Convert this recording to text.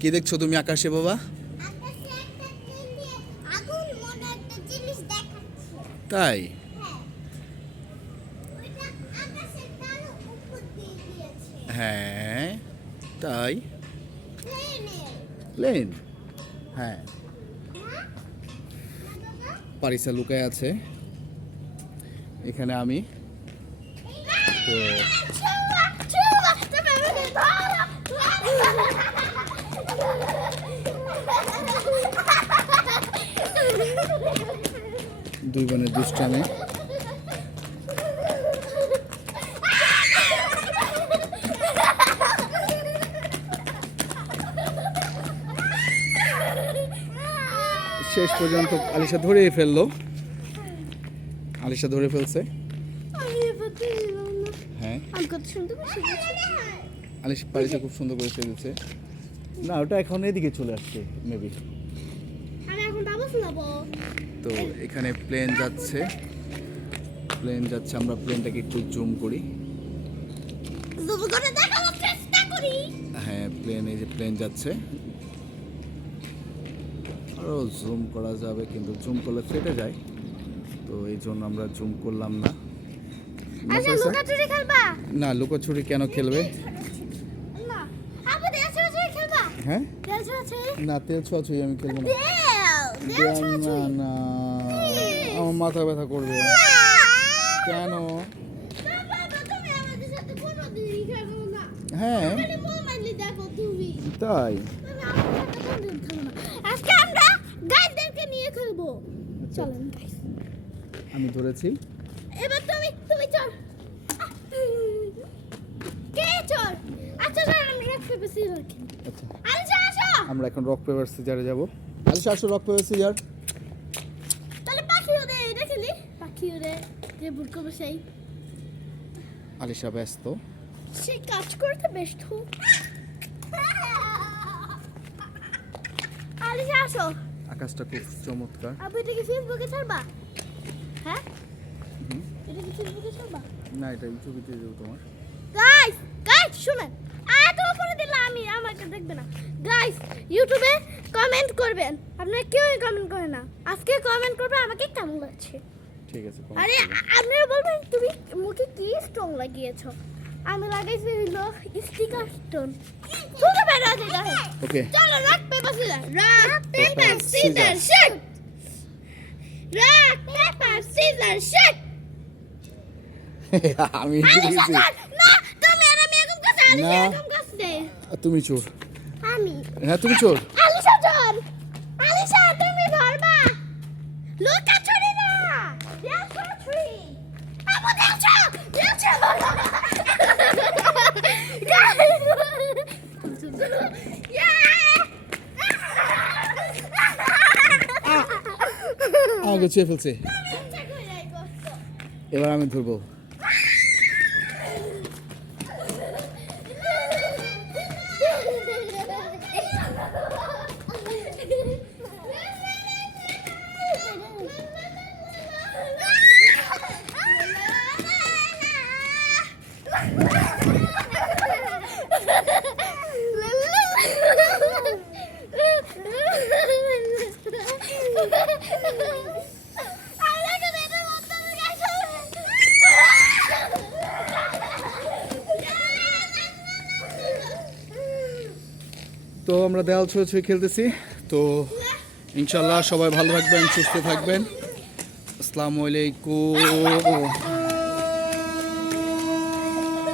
কি দেখছ তুমি আকাশে বাবা মনে তাই হ্যাঁ হ্যাঁ তাই প্লেন হ্যাঁ হ্যাঁ পারিসা লুকায় আছে এখানে আমি তো দুই বোনের দুষ্টামে। শেষ পর্যন্ত আলিশা ধরেই ফেলল। আলিশা ধরে ফেলছে। হ্যাঁ। আলিশা পারিসা খুব সুন্দর করে সেজেছে। না ওটা এখন এদিকে চলে আসছে মেবি আমি এখন ডাবল ফুলাবো তো এখানে প্লেন যাচ্ছে। প্লেন যাচ্ছে আমরা প্লেনটাকে একটু জুম করি। জুম করে দেখানোর চেষ্টা করি। হ্যাঁ প্লেন এই যে প্লেন যাচ্ছে। আরও জুম করা যাবে কিন্তু জুম করলে ফেটে যায়। তো এই জন্য আমরা জুম করলাম না। আচ্ছা লুকাচুরি খেলবা? না লুকোছুরি কেন খেলবে? হ্যাঁ? না তেল ছোঁয়াছুঁই আমি খেলব না। না আমার মাথা ব্যথা করবে। কেন? হ্যাঁ। তাই? আজকে আমরা গাইডদেরকে নিয়ে খেলব। চলেন আমি ধরেছি। এবার তুমি তুমি চল। কে চল? আচ্ছা আমরা রাখ পেপার সিজার খেলি। আচ্ছা। আচ্ছা আমরা এখন রক পেপার সিজারে যাব। আলিশা আসো রক পেপার সিজার তাহলে পাখি ওরে এটা খেলি পাখি ওরে যে বুড়কো বসাই আলিশা ব্যস্ত সে কাজ করতে ব্যস্ত আলিশা আসো আকাশটা খুব চমৎকার আপু এটা কি ফেসবুকে ছাড়বা হ্যাঁ। এটা কি ফেসবুকে ছাড়বা না এটা ছবিতে দেবো তোমার গাইস গাইস শুনেন এত উপরে দিলে আমি আমাকে দেখবে না গাইস ইউটিউবে কমেন্ট করবেন আপনারা কেউই কমেন্ট করে না। আজকে কমেন্ট করবে আমাকে কেমন লাগছে? ঠিক আছে আরে। আপনারা বলবেন তুমি মুখে কি স্টোন লাগিয়েছো? আমি লাগাইছি হলো স্টিকার স্টোন ছোট বেড়া দেখেন ওকে চলো rock paper scissor rock paper scissor. Shoot rock paper scissor shoot আমি আরে। স্যার না তুমি আর আমি এরকম আমি না। এরকম কাছে তুমি চোর। আমি? হ্যাঁ তুমি চোর আলিশা ধর আলিশা তুমি ধরবা লুকা ছড়ি না দেখো ছড়ি আবু দেখো দেখো আমাকে ছুঁয়ে ফেলছে। এবার আমি ধরবো। তো আমরা দেয়াল ছুঁয়ে ছুঁয়ে খেলতেছি। তো ইনশাল্লাহ সবাই ভালো থাকবেন, সুস্থ থাকবেন। আসসালামু আলাইকুম।